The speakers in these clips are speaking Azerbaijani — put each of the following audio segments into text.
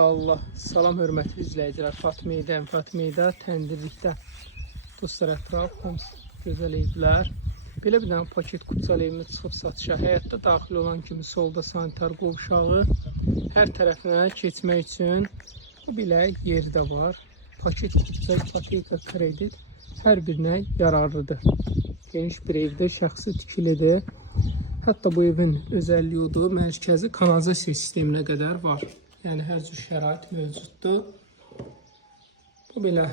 Allah, salam hörmətli izləyicilər. Fatmeydə, təndirlikdə dostlar ətraf hamısı gözəl evlər. Belə bir dənə paket kutusalıyımı çıxıb satışa. Həyətdə daxil olan kimi solda sanitar qovşağı, hər tərəfinə keçmək üçün bu belə yeri də var. Paket kutusa, ipoteka, kredit hər birinə yararlıdır. Geniş bir evdə şəxsi tikilidir. Hətta bu evin özəlliyi odur, mərkəzi kanalizasiya sisteminə qədər var. Yəni hər cür şərait mövcuddur. Bu belə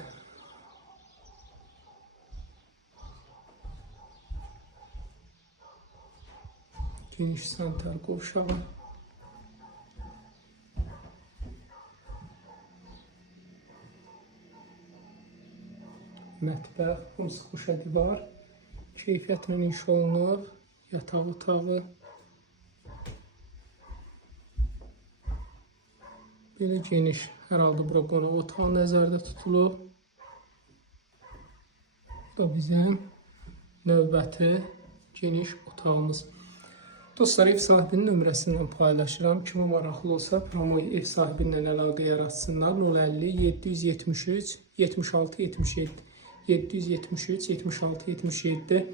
geniş sanitar qovşağı. Mətbəx, hamısı quşa divar. Keyfiyyətlə inşa olunub. Yataq otağı. Belə geniş, hər halda bura qonaq otağı nəzərdə tutulub. Bu da bizim növbəti geniş otağımız. Dostlar, ev sahibinin nömrəsindən paylaşıram. Kimə maraqlı olsa, promoy ev sahibi ilə əlaqə yaratsınlar. 050 773 76 77 773 76 77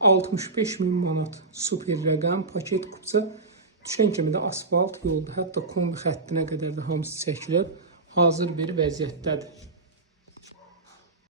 65.000 manat super rəqəm, paket kutusu. Düşən kimi də asfalt yolda, hətta kombi xəttinə qədər də hamısı çəkilib, hazır bir vəziyyətdədir.